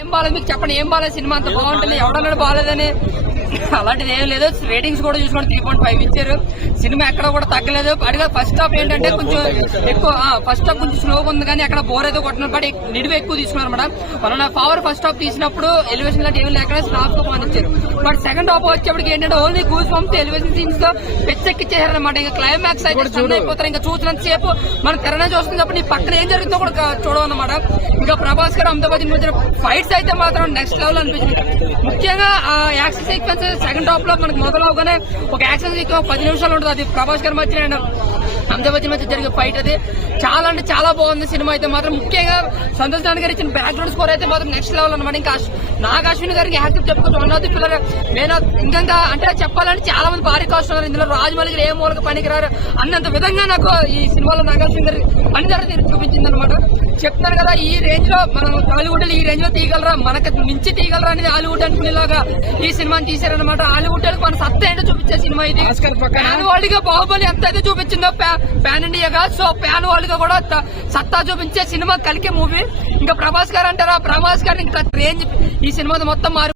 ఏం బాగాలేదు మీకు చెప్పండి, ఏం బాగాలేదు సినిమా అంత బాగుంటుంది, ఎవడన్నాడు బాగాలేదని. అలాంటిది ఏం లేదు. రేటింగ్స్ కూడా చూసుకోండి 3.5 ఇచ్చారు. సినిమా ఎక్కడ కూడా తగ్గలేదు. అడిగా ఫస్ట్ హాఫ్ ఏంటంటే కొంచెం ఎక్కువ, ఫస్ట్ హాఫ్ కొంచెం స్లోగా ఉంది కానీ అక్కడ బోర్ అయితే కొట్టినారు. బట్ నిడివి ఎక్కువ తీసుకున్నారు మేడం. మన పవర్ ఫస్ట్ హాఫ్ తీసినప్పుడు ఎలివేషన్ లాంటి ఏమి లేకుండా స్లాప్ తో పంపించారు. బట్ సెకండ్ హాఫ్ వచ్చేప్పటికి ఏంటంటే only goose pumps elevation scenes తో పెచ్చెక్కిచ్చేసారనమాట. ఇంకా క్లైమాక్స్ అయితే స్టన్ అయిపోతారు. ఇంకా చూసినంత సేపు మన తెరనే చూస్తుంది కాబట్టి నీ పక్కన ఏం జరుగుతుందో కూడా చూడవన్నమాట. ఇంకా ప్రభాస్ గారు అమితాబ్ మధ్య ఫైట్స్ అయితే మాత్రం నెక్స్ట్ లెవెల్ అనిపించింది. ముఖ్యంగా యాక్షన్ సీక్వెన్స్ సెకండ్ హాఫ్ లో మనకు మొదలవగానే ఒక యాక్షన్ సీక్వెన్స్ 10 నిమిషాలు ఉంటుంది. అది ప్రభాస్ గారి మధ్య అండ్ అమితాబ్ బచ్చన్ మధ్య జరిగే ఫైట్ అది చాలా అంటే చాలా బాగుంది. సినిమా అయితే మాత్రం ముఖ్యంగా సంతోష్ నారాయణ గారు ఇచ్చిన బ్యాక్గ్రౌండ్ స్కోర్ అయితే మాత్రం నెక్స్ట్ లెవెల్ అనమాట. ఇంకా నాగ్ అశ్విన్ గారికి హ్యాపీ చెప్పుకోవచ్చు. వన్ ఆఫ్ ది పిల్లర్ నేను ఇంకా అంటే చెప్పాలంటే చాలా మంది భారీ కాస్ట్ ఉన్నారు ఇందులో. రాజమౌళి గారు ఏ మూలక పనికిరారు అన్నంత విధంగా నాకు ఈ సినిమాలో నాగ్ అశ్విన్ గారి పనితీరు చూపించింది అనమాట. చెప్తారు కదా ఈ రేంజ్ లో మనం టాలీవుడ్ ఈ రేంజ్ లో తీయగలరా, మనకు మించి తీయగలరా అనేది హాలీవుడ్ అనుకునేలాగా ఈ సినిమాని తీశారనమాట. హాలీవుడ్ మన సత్తా ఏంటో చూపించే సినిమా ఇది. ప్యాన్ వరల్డ్ గా బాహుబలి ఎంత అయితే చూపించిందో ప్యాన్ ఇండియాగా, సో ప్యాన్ వరల్డ్ గా కూడా సత్తా చూపించే సినిమా కలికే మూవీ. ఇంకా ప్రభాస్ గారు అంటారా, ప్రభాస్ గారు ఇంకా రేంజ్ ఈ సినిమా మొత్తం మారి